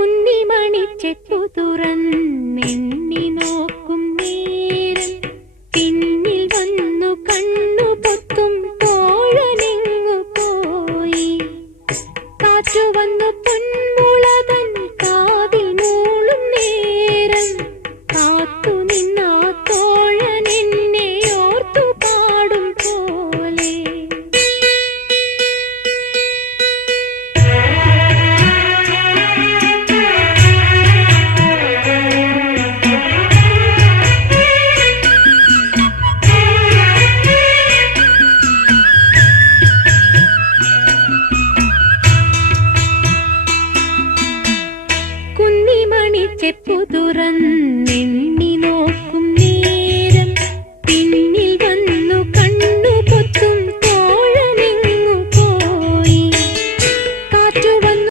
കുന്നിമണിച്ചെപ്പു തുറന്നെണ്ണി നോക്കും നേരം പിന്നിൽ വന്നു കണ്ണു പൊത്തും തോഴനെങ്ങു പോയി. കാറ്റു വന്നു പൊന്നു